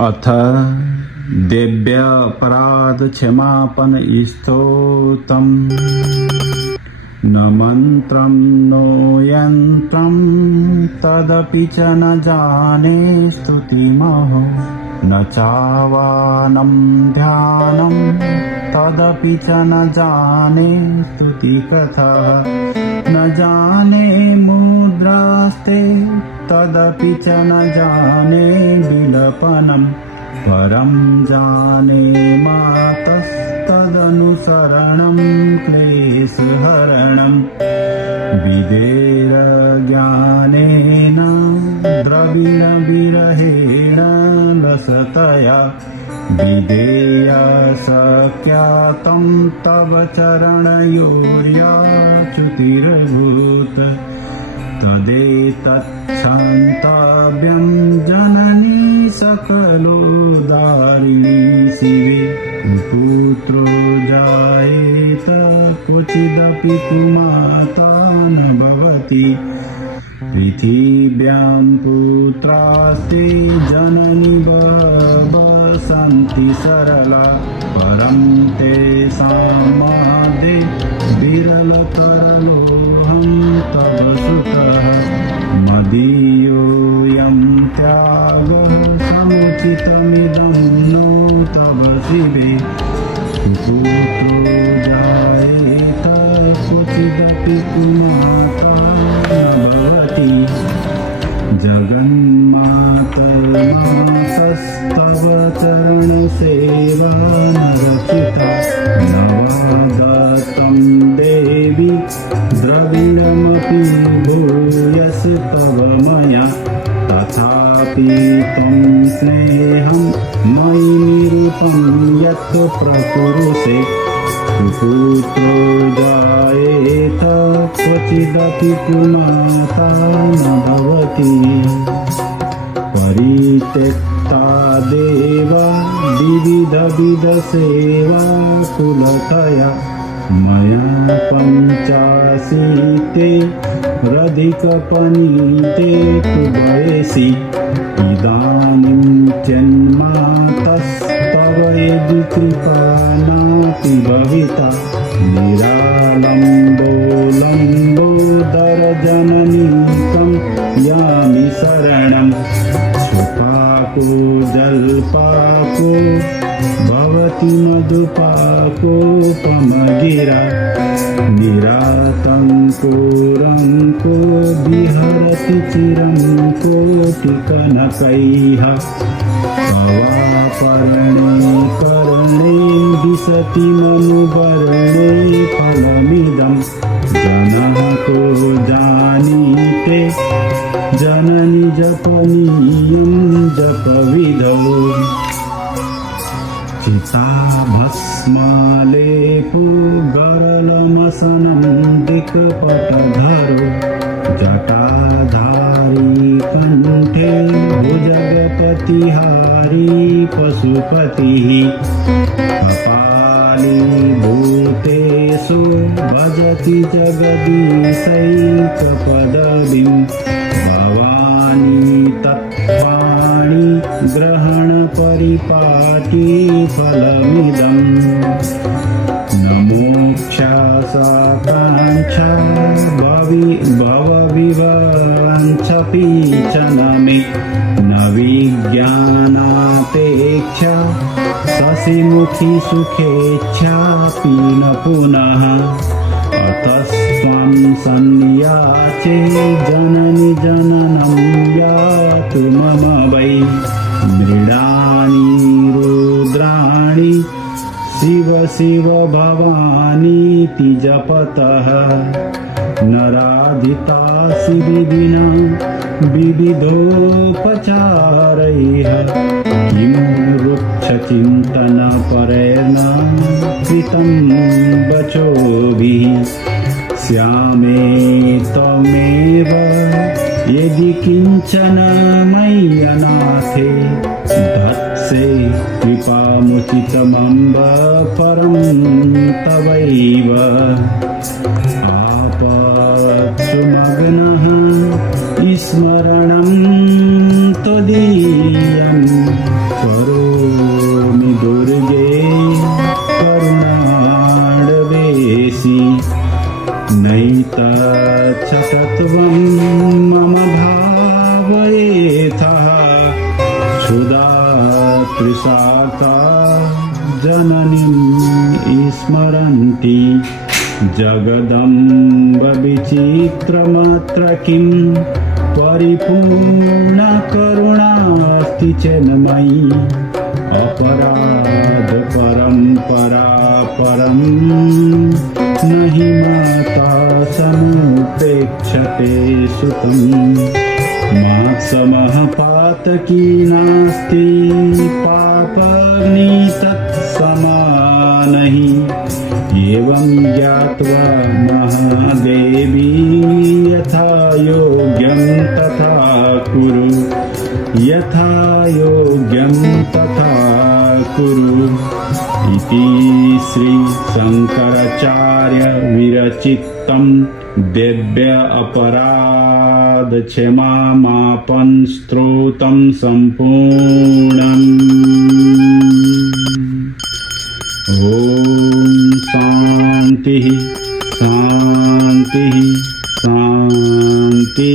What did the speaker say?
अथ देव्यापराधक्षमापन स्तोत्रम् न मन्त्रं नो यन्त्रं तदपि च न जाने स्तुतिमहो न चावानं ध्यानं तदपि च न जाने स्तुतिकथा न जाने मुद्रास्ते तदपि च न जाने विलपनं परं जाने मातस्तदनुसरणं क्लेशहरणं विदेरज्ञानेन द्रविणविरहेण लसतया विधेया सख्यातं तव चरणयोर्याच्युतिरभूत् तदेतच्छन्ताभ्यं जननी सकलोदारिणी शिवे पुत्रो जायेत क्वचिदपि कुमाता न भवति पृथिव्यां पुत्रास्ते जननी वसन्ति सरला परं तेषां मादे विरलतरलोऽहं तव सुतः मदीयोऽयं त्यागः समुचितमिदं नो तव शिवे पुत्रो जायेत क्वचिदपि कुमाता न भवति जगन्मातर्मासस्तव चरणसेवा न रचिता न वा दत्तं देवि द्रविणमपि भूयस तव मया तथापि त्वं स्नेहं मयि निरूपं यत् प्रकुरुषे पुत्रो जायेत क्वचिदपि कुमाता न भवति परित्यक्ता देवा विविधविधसेवा कुलतया मया पञ्चाशीते रधिकपनीते कुवयसि इदानीं जन्मातस्तव यदि कृपा नाति भविता निरालम्बोलम्बोदरजननीकं यामि शरणं सुपाको जल्पाको भवति मधुपाकोपमगिरा निरातङ्को विहरति चिरं कोटिकनकैः पवापर्णे कर्णे दिशति मनुवर्णे फलमिदं जनः को जानीते जननि जपनीयं जपविधौ चिताभस्मालेपो गरलमसनं दिक्पटधरो जटाधारी कण्ठे भुजगपतिहारी पशुपतिः कपाली भूतेषु भजति जगदीशैकपदवीं भवानी तत्पाणि ग्रहणपरिपाटी फलमिदं न मोक्षासाकाङ्क्षा भवविवंशपि च न मे न विज्ञानापेक्षा शशिमुखी सुखेच्छापि न पुनः अतस्त्वं संयाचे जननि जननं यातु मम वै मृडानि रुद्राणि शिव शिव भवानीति जपतः नराधितासि विधिना विविधोपचारैः किं रुक्षचिन्तनपरेण कृतं वचोभिः श्यामे त्वमेव यदि किञ्चन मय्यनाथे धत्से कृपामुचितमम्ब परं तवैव आपत्सुमग्नः स्मरणं त्वदीयं तृषार्ता जननीं स्मरन्ति जगदम्ब विचित्रमात्र किं परिपूर्णा करुणास्ति चेन्मयी अपराध परम्परा परं नहि माता समुपेक्षते सुतं मात्समः पातकी नास्ति पापाग्नि तत्समानहि एवं ज्ञात्वा महादेवी यथा योग्यं तथा कुरु यथा योग्यं तथा कुरु इति श्री शंकराचार्य विरचितं दिव्य अपराध क्षमामापन स्तोत्रं संपूर्णम्। ओम शांति शांति शांति।